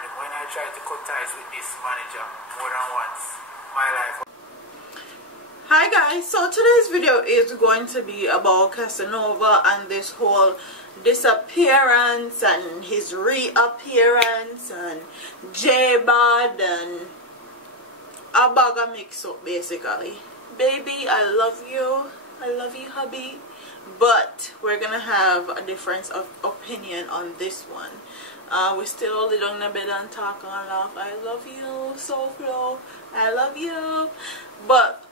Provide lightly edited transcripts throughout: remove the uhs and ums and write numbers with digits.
And when I tried to cut ties with this manager more than once, my life. Hi guys, so today's video is going to be about Kasonova and this whole disappearance and his reappearance and J-Bad and a bag of mix up basically. Baby, I love you hubby, but we're gonna have a difference of opinion on this one. We still only down in bed and talk and laugh. I love you, Soflo, I love you, but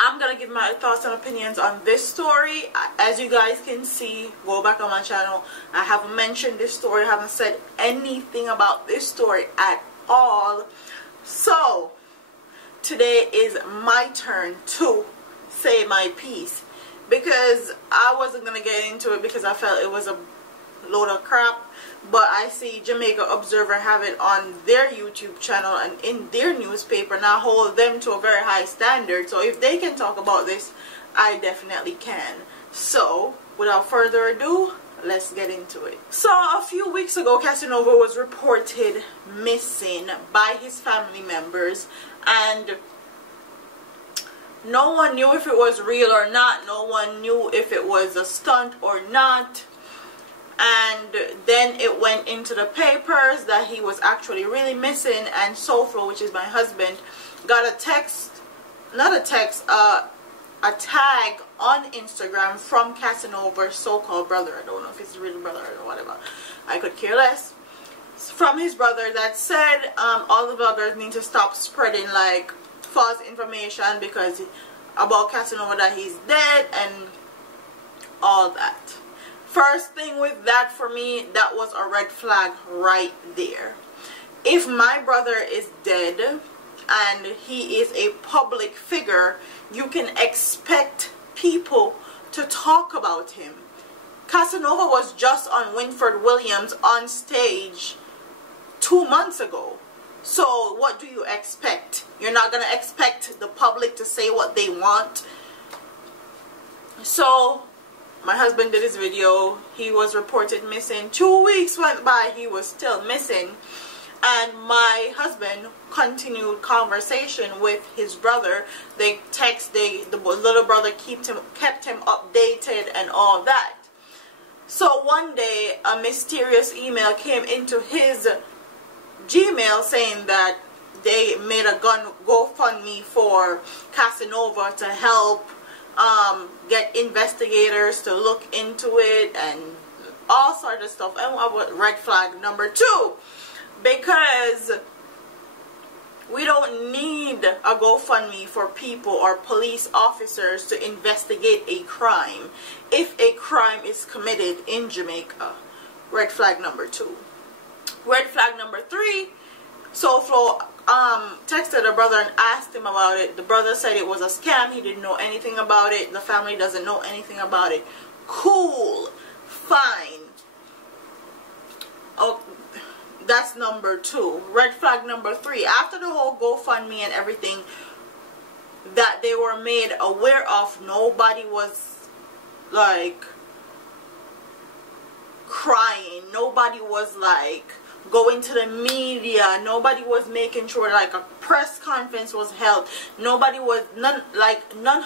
I'm gonna give my thoughts and opinions on this story. As you guys can see, go back on my channel, I haven't mentioned this story, I haven't said anything about this story at all. So today is my turn to say my piece, because I wasn't gonna get into it because I felt it was a load of crap, but I see Jamaica Observer have it on their YouTube channel and in their newspaper, and I hold them to a very high standard. So if they can talk about this, I definitely can. So without further ado, let's get into it. So a few weeks ago, Kasonova was reported missing by his family members, and no one knew if it was real or not. No one knew if it was a stunt or not. And then it went into the papers that he was actually really missing, and Soflo, which is my husband, got a text, not a text, a tag on Instagram from Kasonova's so-called brother. I don't know if it's his real brother or whatever, I could care less, from his brother that said all the vloggers need to stop spreading like false information because about Kasonova, that he's dead and all that. First thing with that, for me, that was a red flag right there. If my brother is dead and he is a public figure, you can expect people to talk about him. Kasonova was just on Winford Williams on stage 2 months ago. So what do you expect? You're not going to expect the public to say what they want. So my husband did his video. He was reported missing. 2 weeks went by, he was still missing. And my husband continued conversation with his brother. They text, the little brother kept him updated and all that. So one day a mysterious email came into his Gmail saying that they made a GoFundMe for Kasonova to help get investigators to look into it and all sorts of stuff. And red flag number 2, because we don't need a GoFundMe for people or police officers to investigate a crime if a crime is committed in Jamaica. Red flag number 2. Red flag number 3, Soflo texted the brother and asked him about it. The brother said it was a scam. He didn't know anything about it. The family doesn't know anything about it. Cool. Fine. Oh, that's number 2. Red flag number 3. After the whole GoFundMe and everything that they were made aware of, nobody was like crying. Nobody was like going to the media. Nobody was making sure like a press conference was held. Nobody was, none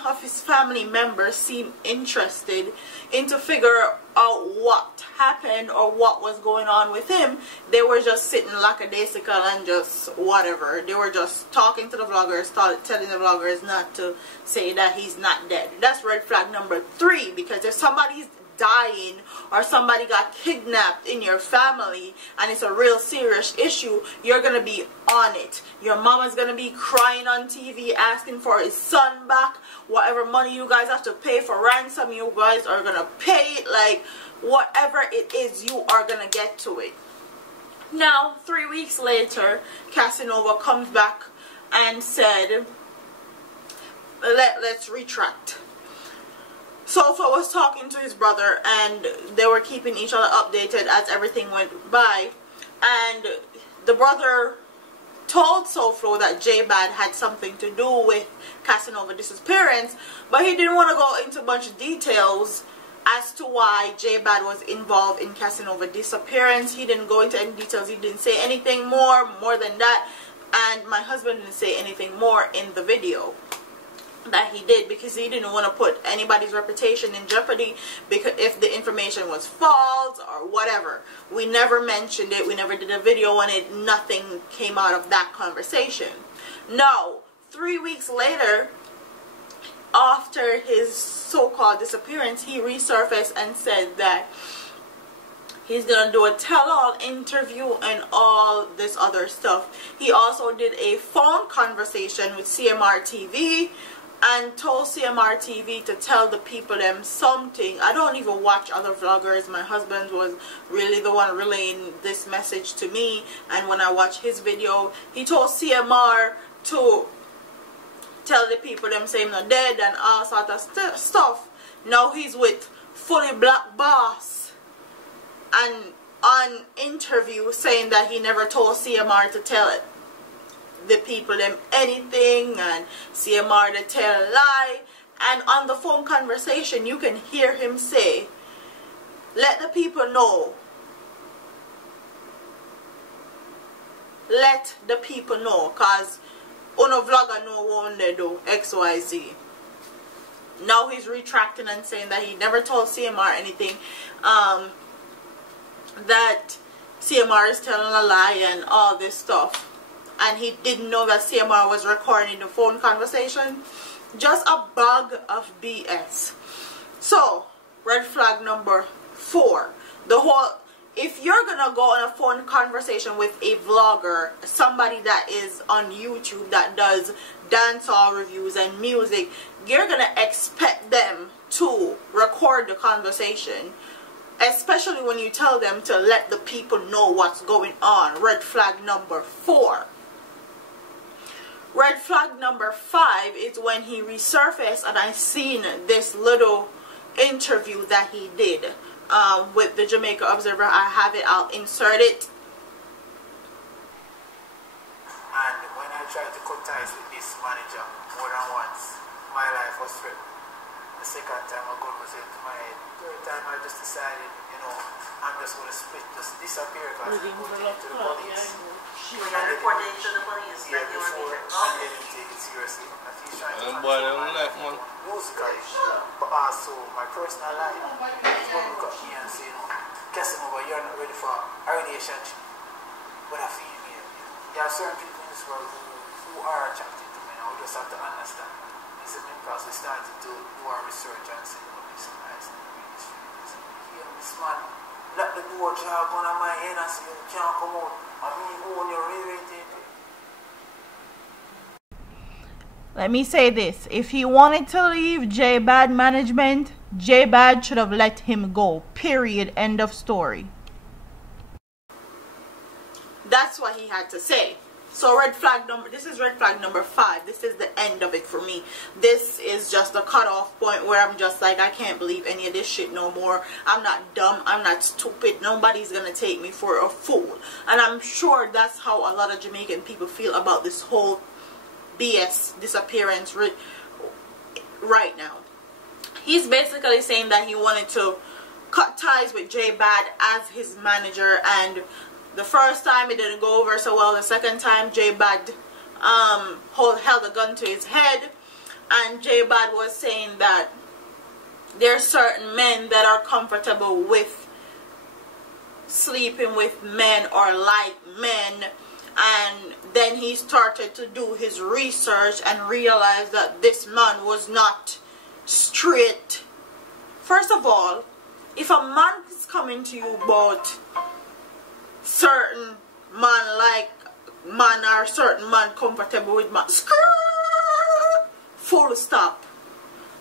of his family members seemed interested into figure out what happened or what was going on with him. They were just sitting lackadaisical and just whatever. They were just talking to the vloggers, telling the vloggers not to say that he's not dead. That's red flag number 3, because if somebody's dying or somebody got kidnapped in your family and it's a real serious issue, you're gonna be on it. Your mama's gonna be crying on TV asking for his son back. Whatever money you guys have to pay for ransom, you guys are gonna pay it. Like whatever it is, you are gonna get to it. Now 3 weeks later, Kasonova comes back and said, let's retract. Soflo was talking to his brother and they were keeping each other updated as everything went by, and the brother told Soflo that J-Bad had something to do with Kasonova's disappearance, but he didn't want to go into a bunch of details as to why J-Bad was involved in Kasonova disappearance. He didn't go into any details. He didn't say anything more than that. And my husband didn't say anything more in the video that he did, because he didn't want to put anybody's reputation in jeopardy, because if the information was false or whatever. We never mentioned it. We never did a video on it. Nothing came out of that conversation. No, 3 weeks later, after his so-called disappearance, he resurfaced and said that he's gonna do a tell-all interview and all this other stuff. He also did a phone conversation with CMR TV and told CMR TV to tell the people them something. I don't even watch other vloggers. My husband was really the one relaying this message to me, and when I watched his video, he told CMR to tell the people them say him not dead and all sort of stuff. Now he's with Fully Black Boss and on interview saying that he never told CMR to tell it the people them anything, and CMR to tell a lie. And on the phone conversation you can hear him say, let the people know, let the people know, cause uno vlogger know what they do XYZ. Now he's retracting and saying that he never told CMR anything, that CMR is telling a lie and all this stuff, and he didn't know that CMR was recording the phone conversation. Just a bag of BS. So red flag number 4, the whole, if you're gonna go on a phone conversation with a vlogger, somebody that is on YouTube that does dancehall reviews and music, you're gonna expect them to record the conversation, especially when you tell them to let the people know what's going on. Red flag number 4. Red flag number 5 is when he resurfaced, and I seen this little interview that he did with the Jamaica Observer. I have it, I'll insert it. And when I tried to cut ties with this manager more than once, my life was threatened. The second time I gun was into my head. Third time I just decided, you know, I'm just going to split, just disappear, because I'm going to the police. You reported it to the police? Yeah, before, and they didn't take it seriously. I think he's trying to control my life musically, but also my personal life. He's going to look at me and say, you know, Kasonova, you're not ready for a relationship with a female. There are certain people in this world who are attracted to me, and we just have to understand. This is because we started to do our research and say, oh, this is nice and really strange. Here, this man, let the door jog on my head and say, you can't come out. I mean, who on your really Let me say this. If he wanted to leave J-Bad management, J-Bad should have let him go. Period. End of story. That's what he had to say. So red flag number, this is red flag number 5. This is the end of it for me. This is just a cutoff point where I'm just like, I can't believe any of this shit no more. I'm not dumb. I'm not stupid. Nobody's gonna take me for a fool. And I'm sure that's how a lot of Jamaican people feel about this whole BS disappearance right now. He's basically saying that he wanted to cut ties with J-Bad as his manager, and the first time it didn't go over so well. The second time J-Bad held a gun to his head, and J-Bad was saying that there are certain men that are comfortable with sleeping with men or like men. And then he started to do his research and realized that this man was not straight. First of all, if a man is coming to you about certain man like man or certain man comfortable with man, full stop.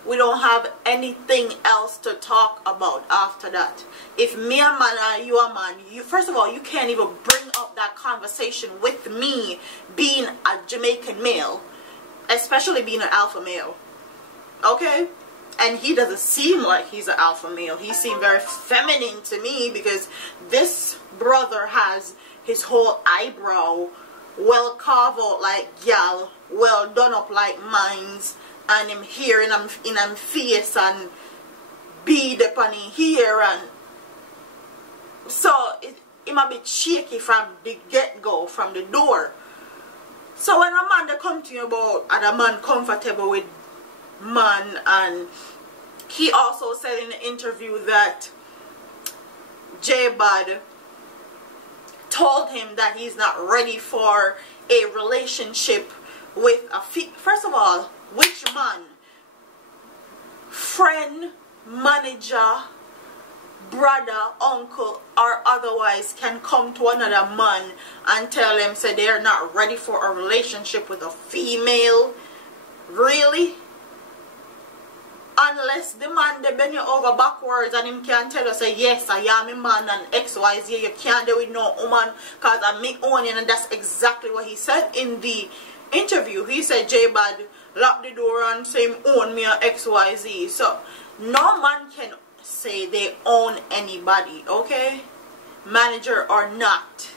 We don't have anything else to talk about after that. If me a man or you a man, first of all, you can't even bring up that conversation with me being a Jamaican male, especially being an alpha male. Okay? And he doesn't seem like he's an alpha male. He seemed very feminine to me, because this brother has his whole eyebrow well carved out like gal, well done up like mines, and him here in him face, and bead upon his hair, and so it might be shaky from the get-go, from the door. So when a man they come to you about other man comfortable with man, and he also said in the interview that J-Bad told him that he's not ready for a relationship with a first of all, which man? Friend, manager, brother, uncle, or otherwise can come to another man and tell them say they're not ready for a relationship with a female? Really? Unless the man they bend you over backwards and him can tell us say yes, I am a man and XYZ, you can't do with no woman because I'm me own, and that's exactly what he said in the interview. He said J-Bad lock the door and say him own me or XYZ. So no man can say they own anybody, okay, manager or not.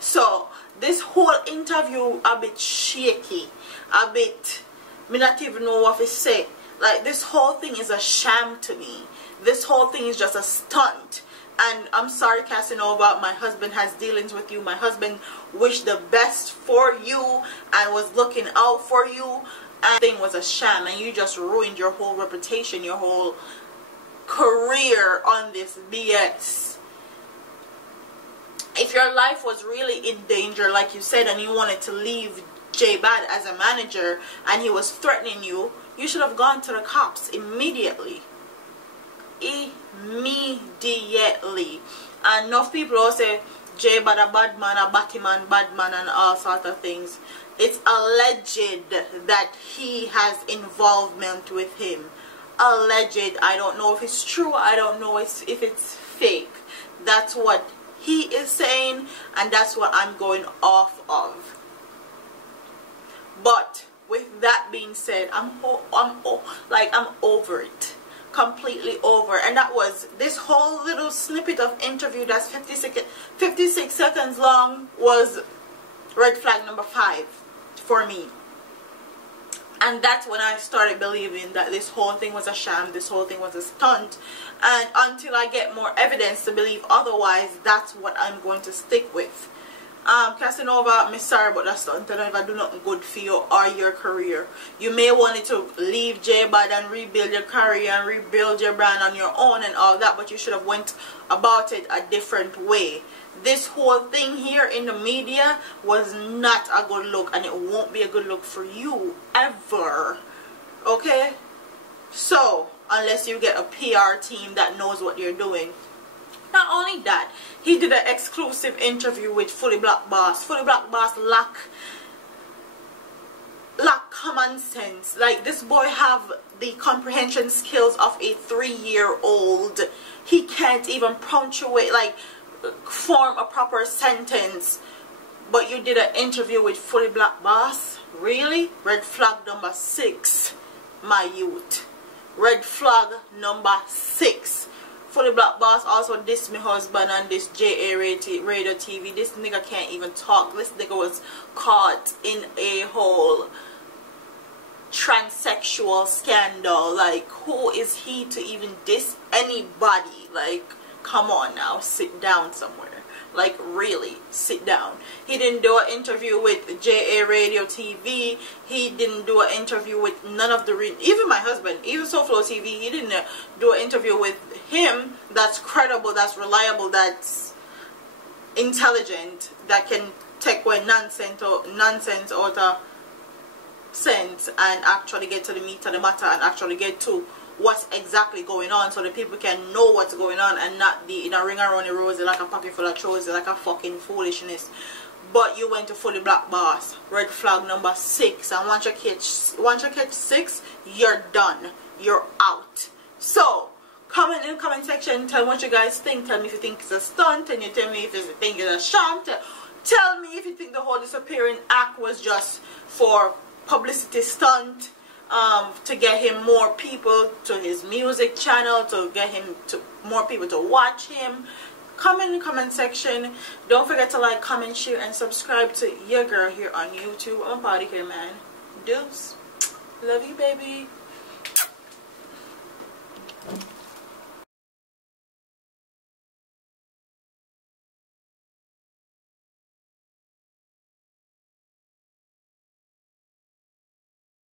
So this whole interview a bit shaky, a bit, me not even know what to say. Like, this whole thing is a sham to me. This whole thing is just a stunt. And I'm sorry, Kasonova, my husband has dealings with you. My husband wished the best for you and was looking out for you. And the thing was a sham, and you just ruined your whole reputation, your whole career on this BS. If your life was really in danger, like you said, and you wanted to leave J-Bad as a manager and he was threatening you, you should have gone to the cops immediately. Immediately. And enough people will say J-Bad a bad man, a batty man, bad man, and all sorts of things. It's alleged that he has involvement with him. Alleged. I don't know if it's true. I don't know if it's fake. That's what he is saying, and that's what I'm going off of. But with that being said, I'm over it, completely over. And that was this whole little snippet of interview that's 56 seconds long was red flag number 5 for me. And that's when I started believing that this whole thing was a sham, this whole thing was a stunt. And until I get more evidence to believe otherwise, that's what I'm going to stick with. Kasonova, I'm sorry about that stunt. I don't know if I do nothing good for you or your career. You may want to leave J-Bad and rebuild your career and rebuild your brand on your own and all that, but you should have went about it a different way. This whole thing here in the media was not a good look, and it won't be a good look for you ever. Okay? So, unless you get a PR team that knows what you're doing. Not only that, he did an exclusive interview with Fully Black Boss. Fully Black Boss lack common sense. Like, this boy have the comprehension skills of a 3-year-old. He can't even punctuate, like, form a proper sentence. But you did an interview with Fully Black Boss? Really? Red flag number 6, my youth. Red flag number 6. Fully Black Boss also dissed my husband on this JA Radio TV. This nigga can't even talk. This nigga was caught in a whole transsexual scandal. Like, who is he to even diss anybody? Like, come on now, sit down somewhere. Like, really, sit down. He didn't do an interview with JA Radio TV. He didn't do an interview with none of the even my husband, even SoFlo TV. He didn't do an interview with him that's credible, that's reliable, that's intelligent, that can take away nonsense out of sense and actually get to the meat of the matter and actually get to what's exactly going on, so that people can know what's going on and not be in a ring around the rosy like a pocket full of chores, like a fucking foolishness. But you went to Fully Black Boss. Red flag number 6. And once you catch 6, you're done. You're out. So comment in the comment section. Tell me what you guys think. Tell me if you think it's a stunt, and you tell me if you think it's a sham. Tell me if you think the whole disappearing act was just for publicity stunt, to get him more people to his music channel, to get him to more people to watch him. Comment in the comment section. Don't forget to like, comment, share, and subscribe to your girl here on YouTube. I'm a party here, man. Deuce. Love you, baby. Bye.